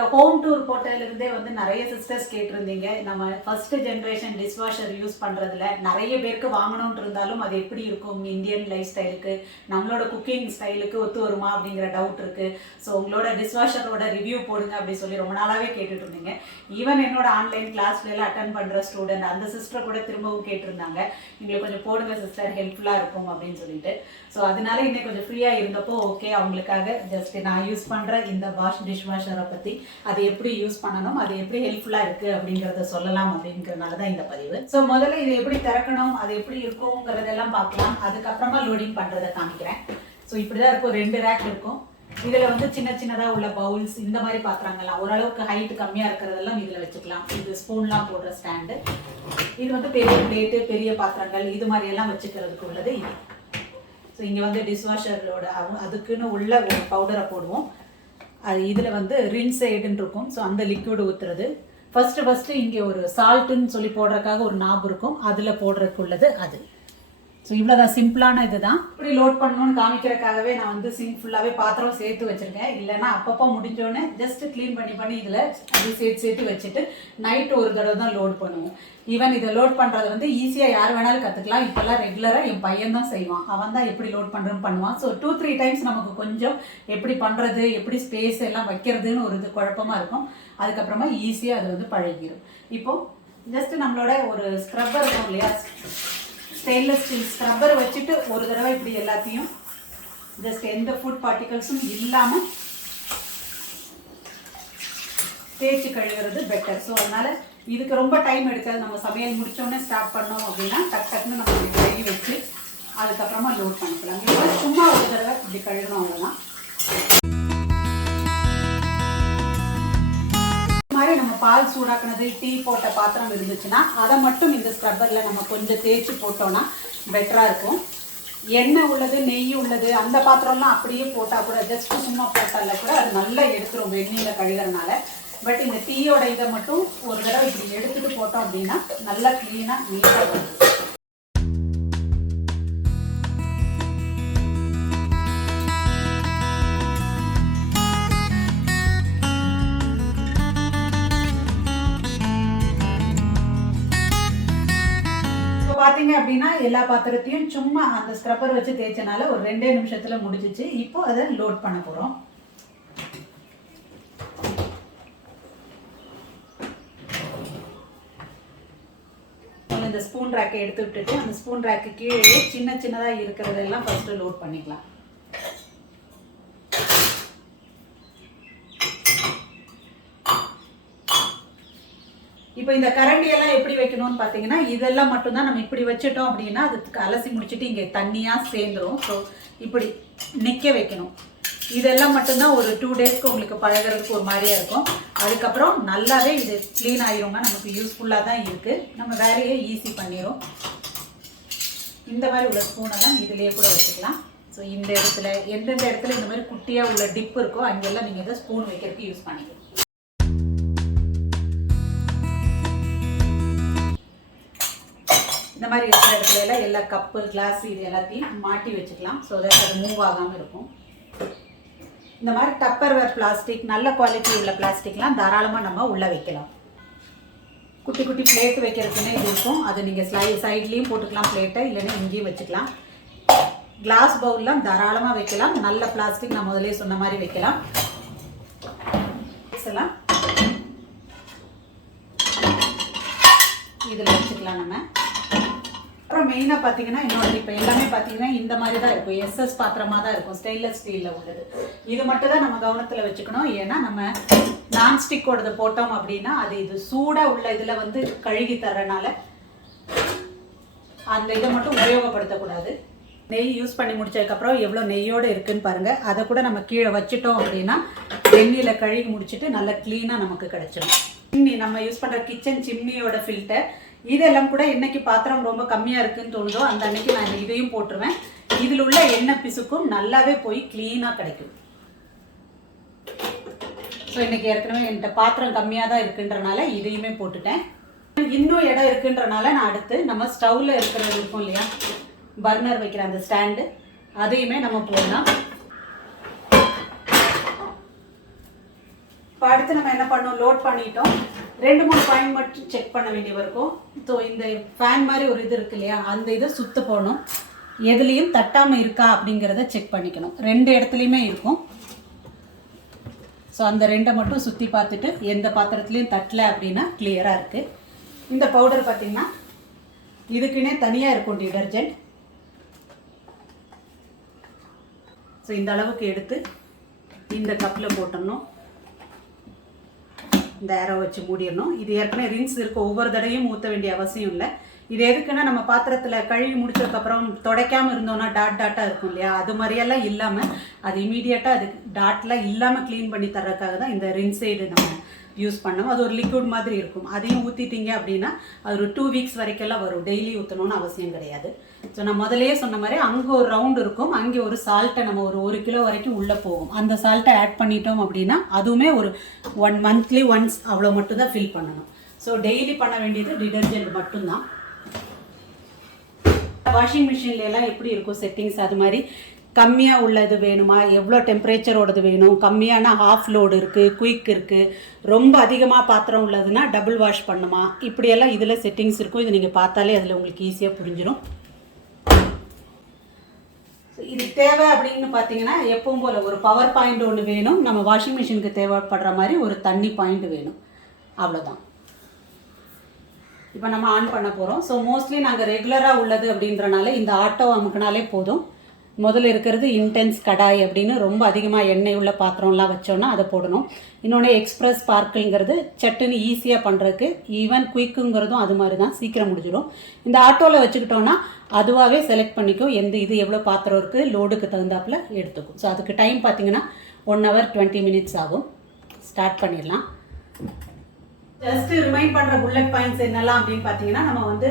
நம்மளோட home tour போட்டதுலேருந்தே வந்து நிறைய சிஸ்டர்ஸ் கேட்டிருந்தீங்க. நம்ம ஃபர்ஸ்ட் ஜென்ரேஷன் டிஷ்வாஷர் யூஸ் பண்ணுறதுல நிறைய பேருக்கு வாங்கணும்னு இருந்தாலும் அது எப்படி இருக்கும், இந்தியன் லைஃப் ஸ்டைலுக்கு நம்மளோட குக்கிங் ஸ்டைலுக்கு ஒத்து வருமா அப்படிங்கிற டவுட் இருக்குது. ஸோ உங்களோட டிஷ்வாஷரோட ரிவ்யூ போடுங்க அப்படின்னு சொல்லி ரொம்ப நாளாகவே கேட்டுட்டு இருந்தீங்க. ஈவன் என்னோட ஆன்லைன் கிளாஸ்லாம் அட்டன் பண்ணுற ஸ்டூடெண்ட் அந்த சிஸ்டர் கூட திரும்பவும் கேட்டிருந்தாங்க, எங்களுக்கு கொஞ்சம் போடுங்க சிஸ்டர், ஹெல்ப்ஃபுல்லாக இருக்கும் அப்படின்னு சொல்லிட்டு. ஸோ அதனால இன்னும் கொஞ்சம் ஃப்ரீயாக இருந்தப்போ ஓகே அவங்களுக்காக ஜஸ்ட் நான் யூஸ் பண்ணுற இந்த பாஷ் டிஷ்வாஷரை பற்றி அதை எப்படி யூஸ் பண்ணணும், அது எப்படி ஹெல்ப்ஃபுல்லாக இருக்குது அப்படிங்கிறத சொல்லலாம் அப்படிங்கிறதுனால தான் இந்த பதிவு. ஸோ முதல்ல இதை எப்படி திறக்கணும், அது எப்படி இருக்குங்கிறதெல்லாம் பார்க்கலாம். அதுக்கப்புறமா லோடிங் பண்ணுறதை காமிக்கிறேன். ஸோ இப்படி தான் இருக்கும். 2 ரேக் இருக்கும். இதில் வந்து சின்ன சின்னதாக உள்ள பவுல்ஸ் இந்த மாதிரி பாத்திரங்கள்லாம் ஓரளவுக்கு ஹைட் கம்மியாக இருக்கிறதெல்லாம் இதில் வச்சுக்கலாம். இது ஸ்பூன்லாம் போடுற ஸ்டாண்டு. இது வந்து பெரிய பிளேட்டு, பெரிய பாத்திரங்கள் இது மாதிரியெல்லாம் வச்சுக்கிறதுக்கு உள்ளது இது. ஸோ இங்கே வந்து டிஷ்வாஷரோட அதுக்குன்னு உள்ள ஒரு பவுடரை போடுவோம். அது இதில் வந்து ரின்ஸ் எய்டுன்னு இருக்கும். ஸோ அந்த லிக்விட் ஊற்றுறது. ஃபஸ்ட்டு இங்கே ஒரு சால்ட்டுன்னு சொல்லி போடுறதுக்காக ஒரு நாப் இருக்கும், அதில் போடுறதுக்கு உள்ளது அது. ஸோ இவ்வளோதான், சிம்பிளான இது தான். இப்படி லோட் பண்ணணும்னு காமிக்கிறதுக்காகவே நான் வந்து சிங்க் ஃபுல்லாகவே பாத்திரம் சேர்த்து வச்சுருக்கேன். இல்லைன்னா அப்பப்போ முடிஞ்சோடனே ஜஸ்ட் க்ளீன் பண்ணி இதில் அது சேர்த்து வச்சுட்டு நைட்டு ஒரு தடவை தான் லோட் பண்ணுவோம். ஈவன் இதை லோட் பண்ணுறது வந்து ஈஸியாக யார் வேணாலும் கற்றுக்கலாம். இப்போல்லாம் ரெகுலராக என் பையன் தான் செய்வான். அவன் தான் எப்படி லோட் பண்ணுறேன்னு பண்ணுவான். ஸோ 2-3 டைம்ஸ் நமக்கு கொஞ்சம் எப்படி பண்ணுறது, எப்படி ஸ்பேஸ் எல்லாம் வைக்கிறதுன்னு ஒரு இது குழப்பமாக இருக்கும். அதுக்கப்புறமா ஈஸியாக அது வந்து பழகிடும். இப்போது ஜஸ்ட் நம்மளோட ஒரு ஸ்க்ரப்பர் இருக்கும் இல்லையா, ஸ்டெயின்லெஸ் ஸ்டீல் ஸ்க்ரப்பர் வச்சுட்டு ஒரு தடவை இப்படி எல்லாத்தையும் ஜஸ்ட் எந்த ஃபுட் பார்ட்டிகல்ஸும் இல்லாமல் தேய்ச்சி கழுவுறது பெட்டர். ஸோ அதனால் இதுக்கு ரொம்ப டைம் எடுக்காது. நம்ம சமையல் முடித்தோடனே ஸ்டார்ட் பண்ணோம் அப்படின்னா டக்குன்னு நம்ம கழுவி வச்சு அதுக்கப்புறமா லோட் பண்ணிக்கலாம். இப்போ சும்மா ஒரு தடவை இப்படி கழுவணும், அவ்வளோதான். நம்ம பால் சூடாக்குனது, டீ போட்ட பாத்திரம் இருந்துச்சுன்னா அதை மட்டும் இந்த ஸ்க்ரப்பரில் நம்ம கொஞ்சம் தேய்ச்சி போட்டோம்னா பெட்டராக இருக்கும். எண்ணெய் உள்ளது, நெய் உள்ளது அந்த பாத்திரம்லாம் அப்படியே போட்டால் கூட ஜஸ்ட் சும்மா போட்டால கூட அது நல்லா எடுத்துரும் வெந்நீரில் கழுகிறனால. பட் இந்த டீயோட இதை மட்டும் ஒரு தடவை இப்படி எடுத்துகிட்டு போட்டோம் அப்படின்னா நல்லா க்ளீனாக நீட்டாக வரும். பார்த்தீங்க அப்படின்னா எல்லா பாத்திரத்தையும் சும்மா அந்த ஸ்க்ரப்பர் வச்சு தேய்ச்சனால ஒரு 2 நிமிஷத்துல முடிஞ்சிச்சு. இப்போ அதை லோட் பண்ண போறோம். இந்த ஸ்பூன் ரேக்கை எடுத்து விட்டுட்டு அந்த ஸ்பூன் ரேக்கு கீழே சின்னதாக இருக்கிறதெல்லாம் ஃபர்ஸ்ட் லோட் பண்ணிக்கலாம். இப்போ இந்த கரண்டியெல்லாம் எப்படி வைக்கணும்னு பார்த்தீங்கன்னா இதெல்லாம் மட்டும்தான் நம்ம இப்படி வச்சுட்டோம் அப்படின்னா அதுக்கு அலசி முடிச்சுட்டு இங்கே தண்ணியாக சேர்ந்துடும். ஸோ இப்படி நிற்க வைக்கணும். இதெல்லாம் மட்டும்தான் ஒரு 2 டேஸ்க்கு உங்களுக்கு பழகிறதுக்கு ஒரு மாதிரியாக இருக்கும். அதுக்கப்புறம் நல்லாவே இது க்ளீன் ஆகிருங்க. நமக்கு யூஸ்ஃபுல்லாக தான் இருக்குது. நம்ம வேலையை ஈஸி பண்ணிடும். இந்த மாதிரி உள்ள ஸ்பூனெல்லாம் இதுலேயே கூட வச்சுக்கலாம். ஸோ இந்த இடத்துல எந்தெந்த இடத்துல இந்த மாதிரி குட்டியாக உள்ள டிப் இருக்கோ அங்கெல்லாம் நீங்கள் இதை ஸ்பூன் வைக்கிறதுக்கு யூஸ் பண்ணிக்கலாம். இந்த மாதிரி இருக்கிற இடத்துல எல்லாம் எல்லா கப்பு, கிளாஸ் இது எல்லாத்தையும் மாட்டி வச்சுக்கலாம். ஸோ தட் அது மூவ் ஆகாமல் இருக்கும். இந்த மாதிரி டப்பர்வேர் பிளாஸ்டிக், நல்ல குவாலிட்டி உள்ள பிளாஸ்டிக்லாம் தாராளமாக நம்ம உள்ளே வைக்கலாம். குட்டி குட்டி பிளேட் வைக்கிறதுக்குன்னு இது இருக்கும். அது நீங்கள் சைட்லேயும் போட்டுக்கலாம் பிளேட்டை, இல்லைன்னா இங்கேயும் வச்சுக்கலாம். கிளாஸ் பவுல்லாம் தாராளமாக வைக்கலாம். நல்ல பிளாஸ்டிக் நான் முதலே சொன்ன மாதிரி வைக்கலாம். எல்லாம் இதில் வச்சுக்கலாம் நம்ம. அப்புறம் மெயினாக பார்த்தீங்கன்னா இன்னொன்று, இப்போ எல்லாமே பார்த்தீங்கன்னா இந்த மாதிரி தான் இருக்கும். எஸ்எஸ் பாத்திரமாக தான் இருக்கும், ஸ்டெயின்லெஸ் ஸ்டீலில் உள்ளது. இது மட்டும் தான் நம்ம கவனத்தில் வச்சுக்கணும். ஏன்னா நம்ம நான்ஸ்டிக்கோடது போட்டோம் அப்படின்னா அது இது சூடாக உள்ள இதில் வந்து கழுகி தர்றனால அந்த இதை மட்டும் உபயோகப்படுத்தக்கூடாது. நெய் யூஸ் பண்ணி முடிச்சதுக்கப்புறம் எவ்வளோ நெய்யோடு இருக்குதுன்னு பாருங்கள். அதை கூட நம்ம கீழே வச்சுட்டோம் அப்படின்னா வெந்நியில் கழுகி முடிச்சுட்டு நல்லா க்ளீனாக நமக்கு கிடச்சிடும். சிம்னி நம்ம யூஸ் பண்ணுற கிச்சன் சிம்னியோட ஃபில்டர் இதெல்லாம் கூட என்னைக்கு பாத்திரம் ரொம்ப கம்மியாக இருக்குன்னு தோணுதோ அந்த அன்னைக்கு நான் இதையும் போட்டுருவேன். இதில் உள்ள எண்ணெய் பிசுக்கும் நல்லாவே போய் க்ளீனாக கிடைக்கும். ஸோ இன்றைக்கி ஏற்கனவே என்கிட்ட பாத்திரம் கம்மியாக தான் இருக்குன்றனால இதையுமே போட்டுட்டேன். இன்னும் இடம் இருக்குன்றனால நான் அடுத்து நம்ம ஸ்டவ்வில் இருக்கிறது இருக்கும் இல்லையா, பர்னர் வைக்கிற அந்த ஸ்டாண்டு, அதையுமே நம்ம போடலாம். இப்போ அடுத்து நம்ம என்ன பண்ணோம், லோட் பண்ணிட்டோம். 2-3 பாயிண்ட் மட்டும் செக் பண்ண வேண்டியது இருக்கும். ஸோ இந்த ஃபேன் மாதிரி ஒரு இது இருக்கு இல்லையா, அந்த இதை சுத்த போகணும். எதுலேயும் தட்டாமல் இருக்கா அப்படிங்கிறத செக் பண்ணிக்கணும். 2 இடத்துலையுமே இருக்கும். ஸோ அந்த 2 மட்டும் சுற்றி பார்த்துட்டு எந்த பாத்திரத்துலேயும் தட்டலை அப்படின்னா கிளியராக இருக்குது. இந்த பவுடர் பார்த்திங்கன்னா இதுக்குன்னே தனியாக இருக்கும் டிடர்ஜென்ட். ஸோ இந்த அளவுக்கு எடுத்து இந்த கப்பில் போட்டுடணும். இந்த ஏரோ வச்சு மூடிடணும். இது ஏற்கனவே ரின்ஸ் இருக்குது, ஒவ்வொரு தடவையும் ஊற்ற வேண்டிய அவசியம் இல்லை. இது எதுக்குன்னா நம்ம பாத்திரத்தில் கழுவி முடிச்சதுக்கப்புறம் துடைக்காமல் இருந்தோன்னா டாட்டாக இருக்கும் இல்லையா, அது மாதிரியெல்லாம் இல்லாமல் அது இமீடியட்டாக அது டாட்லாம் இல்லாமல் க்ளீன் பண்ணி தர்றதுக்காக தான் இந்த ரின்சைடு நம்ம யூஸ் பண்ணோம். அது ஒரு லிக்விட் மாதிரி இருக்கும். அதையும் ஊற்றிட்டீங்க அப்படின்னா அது ஒரு 2 வீக்ஸ் வரைக்கெல்லாம் வரும். டெய்லி ஊற்றணும்னு அவசியம் கிடையாது. ஸோ நான் முதலே சொன்ன மாதிரி அங்கே ஒரு ரவுண்ட் இருக்கும், அங்கே ஒரு சால்ட்டை நம்ம ஒரு 1 கிலோ வரைக்கும் உள்ளே போகும். அந்த சால்ட்டை ஆட் பண்ணிட்டோம் அப்படின்னா அதுவுமே ஒரு 1 மந்த்லி ஒன்ஸ் அவ்வளோ மட்டும்தான் ஃபில் பண்ணணும். ஸோ டெய்லி பண்ண வேண்டியது டிடர்ஜென்ட் மட்டும்தான். வாஷிங் மிஷின்ல எல்லாம் எப்படி இருக்கும் செட்டிங்ஸ், அது மாதிரி கம்மியாக உள்ளது வேணுமா, எவ்வளோ டெம்பரேச்சரோடது வேணும், கம்மியான ஹாஃப் லோடு இருக்குது, குயிக் இருக்குது, ரொம்ப அதிகமாக பாத்திரம் உள்ளதுன்னா டபுள் வாஷ் பண்ணுமா, இப்படியெல்லாம் இதில் செட்டிங்ஸ் இருக்கும். இது நீங்கள் பார்த்தாலே அதில் உங்களுக்கு ஈஸியாக புரிஞ்சிடும். இது தேவை அப்படின்னு பார்த்தீங்கன்னா எப்பவும் போல் ஒரு பவர் பாயிண்ட் ஒன்று வேணும். நம்ம வாஷிங் மிஷினுக்கு தேவைப்படுற மாதிரி ஒரு தண்ணி பாயிண்ட் வேணும், அவ்வளோதான். இப்போ நம்ம ஆன் பண்ண போகிறோம். ஸோ மோஸ்ட்லி நாங்கள் ரெகுலராக உள்ளது அப்படின்றனால இந்த ஆட்டோ அமுக்குனாலே போதும். முதல்ல இருக்கிறது இன்டென்ஸ் கடாய் அப்படின்னு ரொம்ப அதிகமாக எண்ணெய் உள்ள பாத்திரம்லாம் வச்சோன்னா அதை போடணும். இன்னொன்று எக்ஸ்ப்ரெஸ் ஸ்பார்க்கிள்ங்கிறது சட்டுன்னு ஈஸியாக பண்ணுறதுக்கு, ஈவன் குயிக்குங்கிறதும் அது மாதிரி தான், சீக்கிரம் முடிஞ்சிடும். இந்த ஆட்டோவில் வச்சுக்கிட்டோன்னா அதுவாகவே செலக்ட் பண்ணிக்கும் எந்த இது எவ்வளோ பாத்திரம் இருக்குது, லோடுக்கு தகுந்தாப்பில் எடுத்துக்கும். ஸோ அதுக்கு டைம் பார்த்திங்கன்னா 1 hour 20 minutes ஆகும். ஸ்டார்ட் பண்ணிடலாம். ஜஸ்ட் ரிமைண்ட் பண்ணுற புல்லட் பாயிண்ட்ஸ் என்னெல்லாம் அப்படின்னு பார்த்தீங்கன்னா, நம்ம வந்து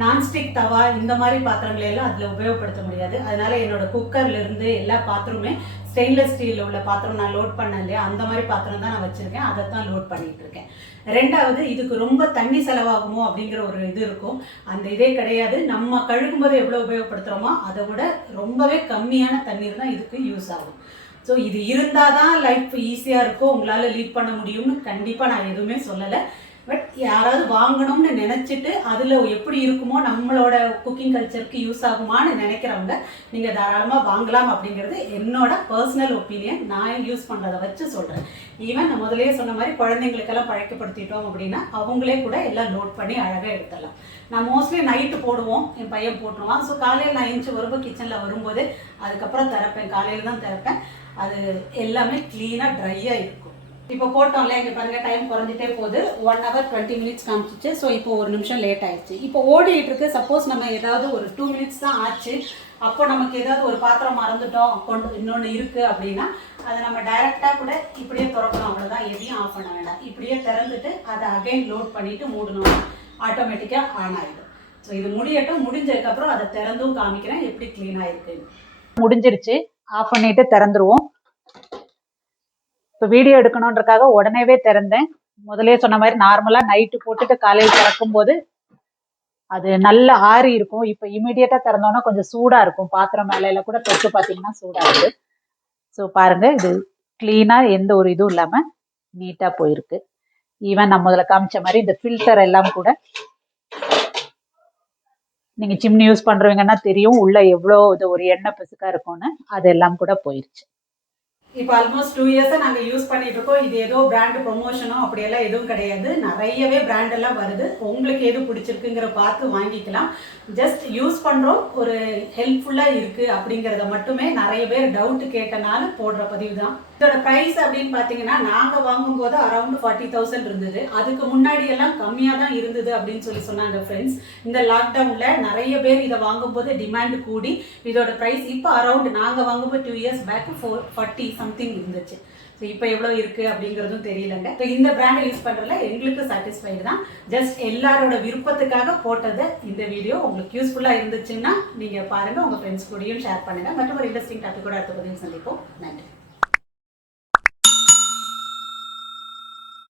நான்ஸ்டிக் தவா இந்த மாதிரி பாத்திரங்களெல்லாம் அதில் உபயோகப்படுத்த முடியாது. அதனால் என்னோடய குக்கர்லேருந்து எல்லா பாத்திரமே ஸ்டெயின்லெஸ் ஸ்டீலில் உள்ள பாத்திரம் நான் லோட் பண்ணேன் இல்லையா, அந்த மாதிரி பாத்திரம் தான் நான் வச்சுருக்கேன். அதை தான் லோட் பண்ணிகிட்டு இருக்கேன். 2வது, இதுக்கு ரொம்ப தண்ணி செலவாகுமோ அப்படிங்கிற ஒரு இது இருக்கும். அந்த இதே கிடையாது. நம்ம கழுகும்போது எவ்வளோ உபயோகப்படுத்துகிறோமோ அதை விட ரொம்பவே கம்மியான தண்ணீர் தான் இதுக்கு யூஸ் ஆகும். ஸோ இது இருந்தால் தான் லைஃப் ஈஸியாக இருக்கும், உங்களால் லீட் பண்ண முடியும்னு கண்டிப்பாக நான் எதுவுமே சொல்லலை. பட் யாராவது வாங்கணும்னு நினச்சிட்டு அதில் எப்படி இருக்குமோ, நம்மளோட குக்கிங் கல்ச்சருக்கு யூஸ் ஆகுமான்னு நினைக்கிறவங்க நீங்கள் தாராளமாக வாங்கலாம். அப்படிங்கிறது என்னோட பர்சனல் ஒப்பீனியன். நான் யூஸ் பண்ணுறதை வச்சு சொல்கிறேன். ஈவன் நான் முதலே சொன்ன மாதிரி குழந்தைங்களுக்கெல்லாம் பழக்கப்படுத்திட்டோம் அப்படின்னா அவங்களே கூட எல்லாம் லோட் பண்ணி அழகாக எடுத்துடலாம். நான் மோஸ்ட்லி நைட்டு போடுவோம், என் பையன் போட்டுருவான். ஸோ காலையில் நான் எழுந்துச்சி வரும்போது கிச்சனில் வரும்போது அதுக்கப்புறம் திறப்பேன், காலையில் தான் திறப்பேன். அது எல்லாமே க்ளீனாக ட்ரையாக இருக்கும். இப்போ போட்டோம்ல, இங்கே பாருங்கள் டைம் குறைஞ்சிட்டே போகுது. 1 hour 20 minutes காமிச்சிச்சு. ஸோ இப்போ 1 நிமிஷம் லேட் ஆயிடுச்சு. இப்போ ஓடிட்டு இருக்கு. சப்போஸ் நம்ம ஏதாவது ஒரு 2 minutes தான் ஆச்சு, அப்போ நமக்கு ஏதாவது ஒரு பாத்திரம் மறந்துட்டோம், இன்னொன்று இருக்குது அப்படின்னா அதை நம்ம டைரெக்டாக கூட இப்படியே திறக்கணும். அவ்வளோதான், எதையும் ஆஃப் பண்ண வேண்டாம். இப்படியே திறந்துட்டு அதை அகைன் லோட் பண்ணிவிட்டு மூடணும், ஆட்டோமேட்டிக்காக ஆன் ஆகிடும். ஸோ இது முடியட்டும். முடிஞ்சதுக்கப்புறம் அதை திறந்தும் காமிக்கிறேன் எப்படி க்ளீனாக இருக்குன்னு. முடிஞ்சிருச்சு. ஆஃப் பண்ணிவிட்டு திறந்துருவோம். இப்போ வீடியோ எடுக்கணுன்றக்காக உடனேவே திறந்தேன். முதலே சொன்ன மாதிரி நார்மலாக நைட்டு போட்டுட்டு காலையில் திறக்கும்போது அது நல்ல ஆறி இருக்கும். இப்போ இமீடியட்டாக திறந்தோன்னா கொஞ்சம் சூடாக இருக்கும். பாத்திரம் மேலையில் கூட தொட்டு பார்த்தீங்கன்னா சூடாக இருக்குது. ஸோ பாருங்கள், இது க்ளீனாக எந்த ஒரு இதுவும் இல்லாமல் நீட்டாக போயிருக்கு. ஈவன் நான் முதல்ல காமிச்ச மாதிரி இந்த ஃபில்டர் எல்லாம் கூட நீங்கள் சிம்னி யூஸ் பண்ணுறவங்கன்னா தெரியும் உள்ள எவ்வளோ இது ஒரு எண்ணெய் பிசுக்காக இருக்கும்னு. அதெல்லாம் கூட போயிடுச்சு. இப்போ ஆல்மோஸ்ட் 2 இயர்ஸாக நாங்கள் யூஸ் பண்ணிட்டு இருக்கோம். இது ஏதோ பிராண்டு ப்ரொமோஷனோ அப்படியெல்லாம் எதுவும் கிடையாது. நிறையவே பிராண்டெல்லாம் வருது. உங்களுக்கு எது பிடிச்சிருக்குங்கிற பார்த்து வாங்கிக்கலாம். ஜஸ்ட் யூஸ் பண்ணுறோம், ஒரு ஹெல்ப்ஃபுல்லாக இருக்குது அப்படிங்கிறத மட்டுமே நிறைய பேர் டவுட்டு கேட்டனால போடுற பதிவு தான். இதோட ப்ரைஸ் அப்படின்னு பார்த்தீங்கன்னா, நாங்கள் வாங்கும்போது அரௌண்ட் 40,000 இருந்தது. அதுக்கு முன்னாடி எல்லாம் கம்மியாக தான் இருந்தது அப்படின்னு சொன்னாங்க ஃப்ரெண்ட்ஸ். இந்த லாக்டவுனில் நிறைய பேர் இதை வாங்கும்போது டிமாண்ட் கூடி இதோட ப்ரைஸ் இப்போ அரௌண்ட் நாங்கள் வாங்கும்போது 2 years பேக் 40 சம்திங் இருந்துச்சு. ஸோ இப்போ எவ்வளோ இருக்குது அப்படிங்கிறதும் தெரியலங்க. ஸோ இந்த பிராண்டை யூஸ் பண்ணுறதுல எங்களுக்கு சாட்டிஸ்ஃபைடு தான். ஜஸ்ட் எல்லாரோட விருப்பத்துக்காக போட்டது இந்த வீடியோ. உங்களுக்கு யூஸ்ஃபுல்லாக இருந்துச்சுன்னா நீங்கள் பாருங்கள், உங்கள் ஃப்ரெண்ட்ஸ் கூடயும் ஷேர் பண்ணுங்கள். மற்றும் ஒரு இன்ட்ரெஸ்டிங் டாபிக் கூட அடுத்த பதிவு சந்திப்போம்.